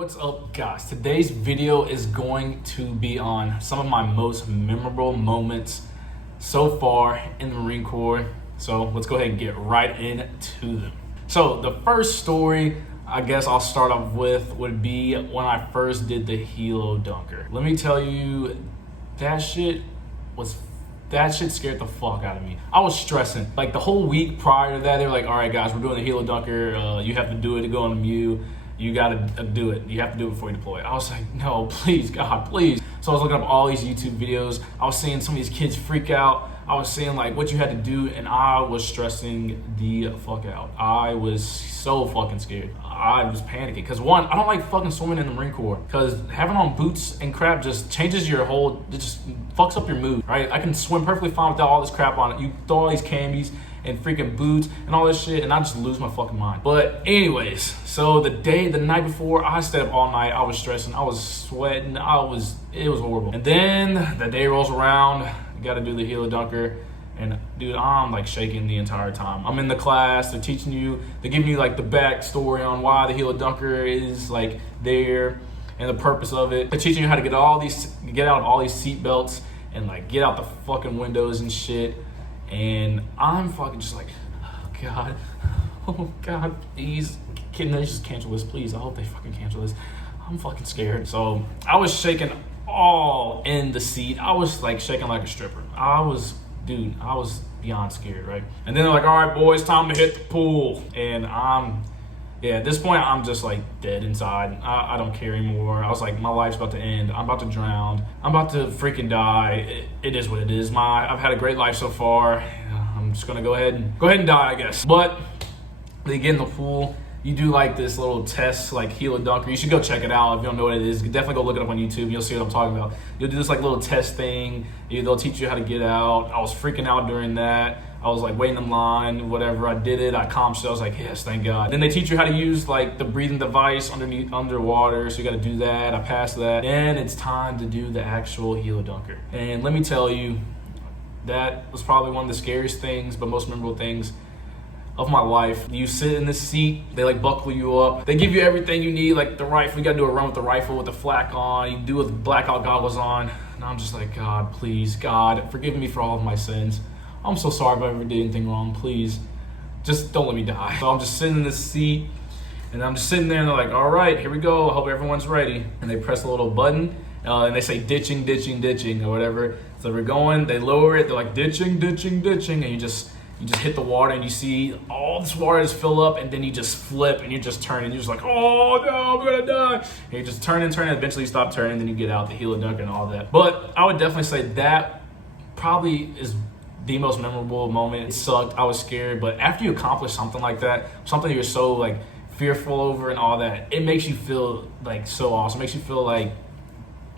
What's up, guys? Today's video is going to be on some of my most memorable moments so far in the Marine Corps. So let's go ahead and get right into them. So the first story I guess I'll start off with would be when I first did the HELO dunker. Let me tell you, that shit scared the fuck out of me. I was stressing. Like the whole week prior to that, they were like, all right guys, we're doing the HELO dunker. You have to do it to go on the MEU. You gotta do it. You have to do it before you deploy. I was like, no, please, God, please. So I was looking up all these YouTube videos. I was seeing some of these kids freak out. I was seeing like what you had to do, and I was stressing the fuck out. I was so fucking scared. I was panicking because one, I don't like fucking swimming in the Marine Corps because having on boots and crap just changes your whole, it just fucks up your mood, right? I can swim perfectly fine without all this crap on it. You throw all these camis and freaking boots and all this shit, and I just lose my fucking mind. But anyways, so the night before, I stayed up all night. I was stressing, I was sweating, it was horrible. And then the day rolls around, you gotta do the HELO dunker, and dude, I'm like shaking the entire time. I'm in the class, they're teaching you, they're giving you like the backstory on why the HELO dunker is like there and the purpose of it. They're teaching you how to get out all these seat belts and like get out the fucking windows and shit. And I'm fucking just like, oh God, please, can they just cancel this, please? I hope they fucking cancel this. I'm fucking scared. So I was shaking all in the seat. I was like shaking like a stripper. I was beyond scared, right? And then they're like, all right, boys, time to hit the pool. And at this point, I'm just like dead inside. I don't care anymore. I was like, my life's about to end. I'm about to drown. I'm about to freaking die. It is what it is. I've had a great life so far. I'm just gonna go ahead and die, I guess. But they get in the pool. You do like this little test, like HELO dunker. You should go check it out if you don't know what it is. Definitely go look it up on YouTube. You'll see what I'm talking about. You'll do this like little test thing. They'll teach you how to get out. I was freaking out during that. I was like waiting in line, whatever. I did it. I accomplished it. I was like, yes, thank God. Then they teach you how to use like the breathing device underwater. So you got to do that. I passed that. Then it's time to do the actual HELO dunker. And let me tell you, that was probably one of the scariest things, but most memorable things of my life. You sit in this seat, they like buckle you up. They give you everything you need, like the rifle. You gotta do a run with the rifle with the flak on. You do it with blackout goggles on. And I'm just like, God, please, God, forgive me for all of my sins. I'm so sorry if I ever did anything wrong. Please, just don't let me die. So I'm just sitting in this seat, and I'm just sitting there, and they're like, all right, here we go. I hope everyone's ready. And they press a little button, and they say ditching, ditching, ditching, or whatever. So we're going, they lower it, they're like ditching, ditching, ditching, and you just hit the water, and you see all this water just fill up, and then you just flip, and you just turn, and you're just like, oh no, I'm gonna die. And you just turn and eventually you stop turning, and then you get out the HELO dunker and all that. But I would definitely say that probably is the most memorable moment. It sucked, I was scared, but after you accomplish something like that, something you're so like fearful over and all that, it makes you feel like so awesome. It makes you feel like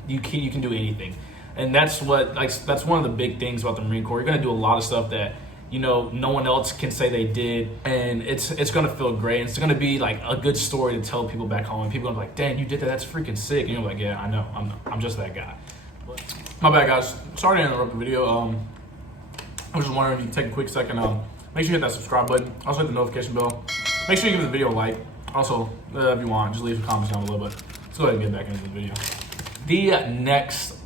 you can do anything. And that's one of the big things about the Marine Corps. You're gonna do a lot of stuff that no one else can say they did, and it's gonna feel great. And it's gonna be like a good story to tell people back home, and people are gonna be like, dang, you did that, that's freaking sick. And you're like, yeah, I know, I'm just that guy. But my bad, guys, sorry to interrupt the video. I was just wondering if you can take a quick second, make sure you hit that subscribe button, also hit the notification bell, make sure you give the video a like. Also, if you want, just leave some comments down below. But let's go ahead and get back into the video. The next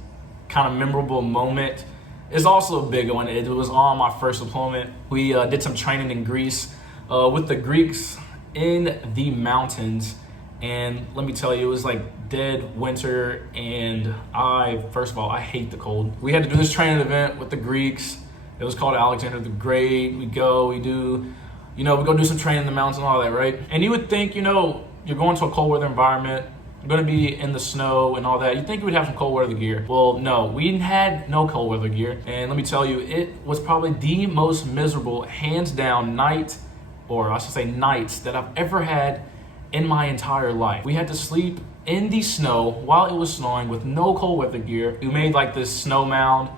kind of memorable moment is also a big one. It was on my first deployment. We did some training in Greece with the Greeks in the mountains. And let me tell you, it was like dead winter. And first of all, I hate the cold. We had to do this training event with the Greeks. It was called Alexander the Great. We go do some training in the mountains and all that, right? And you would think, you're going to a cold weather environment, going to be in the snow and all that. You'd think we'd have some cold weather gear. Well, no, we had no cold weather gear. And let me tell you, it was probably the most miserable, hands down, nights that I've ever had in my entire life. We had to sleep in the snow while it was snowing with no cold weather gear. We made like this snow mound,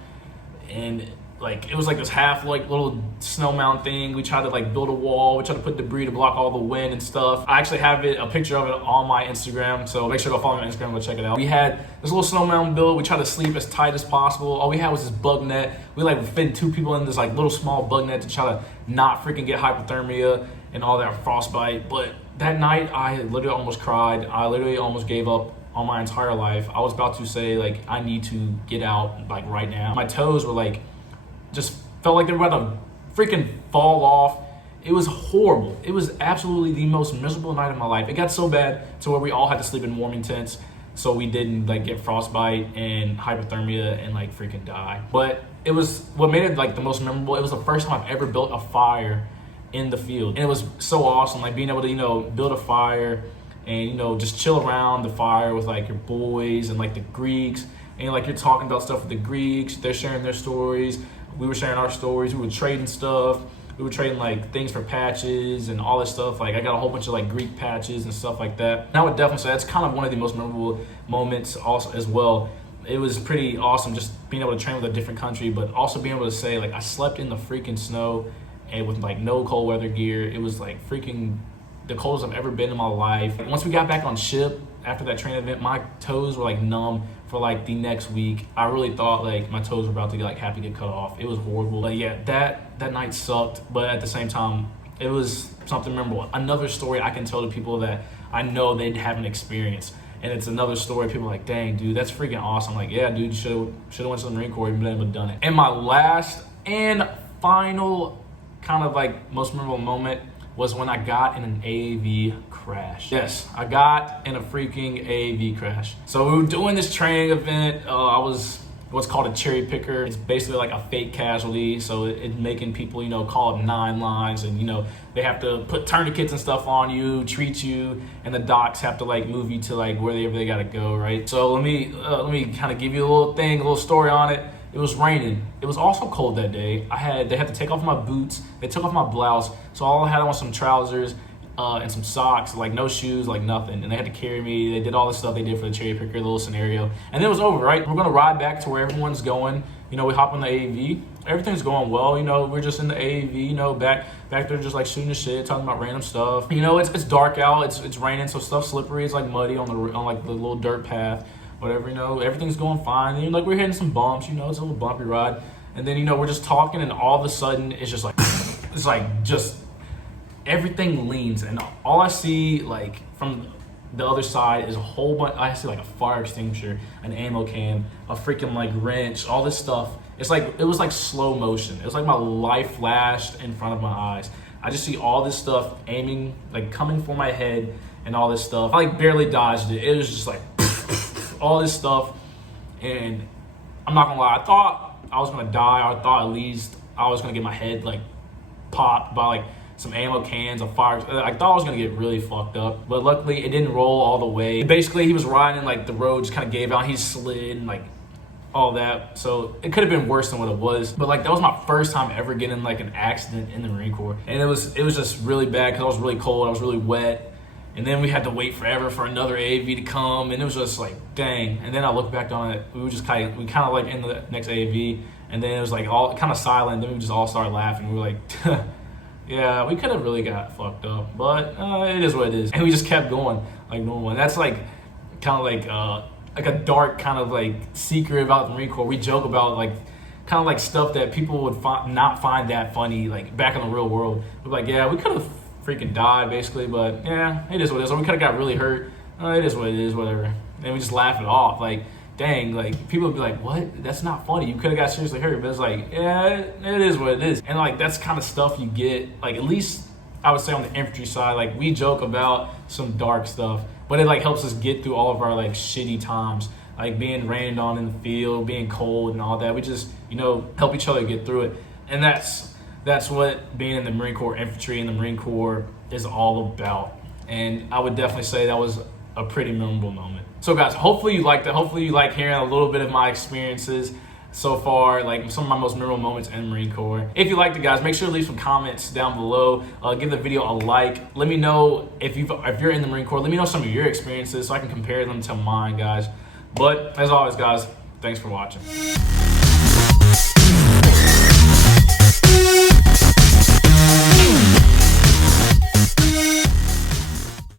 and like it was like this half like little snow mound thing. We tried to like build a wall. We tried to put debris to block all the wind and stuff. I actually have a picture of it on my Instagram, so make sure to go follow me on Instagram and go check it out. We had this little snow mound built. We tried to sleep as tight as possible. All we had was this bug net. We like fit 2 people in this like little small bug net to try to not freaking get hypothermia and all that frostbite. But that night I literally almost cried. I literally almost gave up on my entire life. I was about to say, like, I need to get out, like, right now. My toes were like, just felt like they were about to freaking fall off. It was horrible. It was absolutely the most miserable night of my life. It got so bad to where we all had to sleep in warming tents so we didn't like get frostbite and hypothermia and like freaking die. But it was, what made it like the most memorable, it was the first time I've ever built a fire in the field. And it was so awesome, like being able to, you know, build a fire and, you know, just chill around the fire with like your boys and like the Greeks. And like you're talking about stuff with the Greeks, they're sharing their stories, we were sharing our stories, we were trading stuff. We were trading like things for patches and all this stuff. Like I got a whole bunch of like Greek patches and stuff like that. And I would definitely say that's kind of one of the most memorable moments also as well. It was pretty awesome just being able to train with a different country, but also being able to say like I slept in the freaking snow and with like no cold weather gear. It was like freaking the coldest I've ever been in my life. Once we got back on ship after that training event, my toes were like numb for like the next week. I really thought like my toes were about to have to get cut off. It was horrible. But yeah, that night sucked, but at the same time, it was something memorable. Another story I can tell to people that I know they haven't experienced. And it's another story. People are like, dang, dude, that's freaking awesome. Like, yeah, dude, you should have went to the Marine Corps and been able to done it. And my last and final kind of like most memorable moment was when I got in an AAV crash. Yes, I got in a freaking AAV crash. So we were doing this training event. I was what's called a cherry picker. It's basically like a fake casualty. So it's making people, you know, call up 9 lines and, you know, they have to put tourniquets and stuff on you, treat you, and the docs have to like move you to like wherever they gotta go, right? So let me kind of give you a little story on it. It was raining. It was also cold that day. They had to take off my boots. They took off my blouse. So all I had on was some trousers and some socks, like no shoes, like nothing. And they had to carry me. They did all the stuff they did for the cherry picker, the little scenario. And then it was over, right? We're gonna ride back to where everyone's going. You know, we hop on the AAV. Everything's going well. You know, we're just in the AAV, you know, back there just like shooting the shit, talking about random stuff. You know, it's dark out, it's raining, so stuff's slippery. It's like muddy on like the little dirt path. Whatever, you know, everything's going fine. And, like, we're hitting some bumps, you know, it's a little bumpy ride. And then, you know, we're just talking, and all of a sudden, it's just like, it's like just everything leans. And all I see, like, from the other side is a whole bunch. I see, like, a fire extinguisher, an ammo can, a freaking, like, wrench, all this stuff. It's like, it was like slow motion. It was like my life flashed in front of my eyes. I just see all this stuff aiming, like, coming for my head and all this stuff. I, like, barely dodged it. It was just like, all this stuff, and I'm not gonna lie, I thought I was gonna die. I thought at least I was gonna get my head like popped by like some ammo cans, a fire. I thought I was gonna get really fucked up, but luckily it didn't roll all the way. Basically, he was riding like the road just kind of gave out. He slid and like all that, so it could have been worse than what it was. But like that was my first time ever getting like an accident in the Marine Corps, and it was just really bad because I was really cold, I was really wet. And then we had to wait forever for another AAV to come, and it was just like, dang. And then I look back on it, we kind of like in the next AAV, and then it was like all kind of silent. Then we just all started laughing. We were like, yeah, we could have really got fucked up, but it is what it is. And we just kept going like normal. And that's like kind of like a dark kind of like secret about the Marine Corps. We joke about like kind of like stuff that people would not find that funny, like back in the real world. We're like, yeah, we could have freaking died basically, but yeah, it is what it is. Or we could have got really hurt. It is what it is, whatever. And we just laugh it off. Like, dang, like people would be like, what? That's not funny. You could have got seriously hurt. But it's like, yeah, it is what it is. And like that's kind of stuff you get, like at least I would say on the infantry side, like we joke about some dark stuff, but it like helps us get through all of our like shitty times, like being rained on in the field, being cold and all that. We just, you know, help each other get through it. And that's what being in the Marine Corps infantry and the Marine Corps is all about. And I would definitely say that was a pretty memorable moment. So guys, hopefully you liked that. Hopefully you like hearing a little bit of my experiences so far, like some of my most memorable moments in the Marine Corps. If you liked it, guys, make sure to leave some comments down below. Give the video a like. Let me know if you're in the Marine Corps. Let me know some of your experiences so I can compare them to mine, guys. But as always, guys, thanks for watching.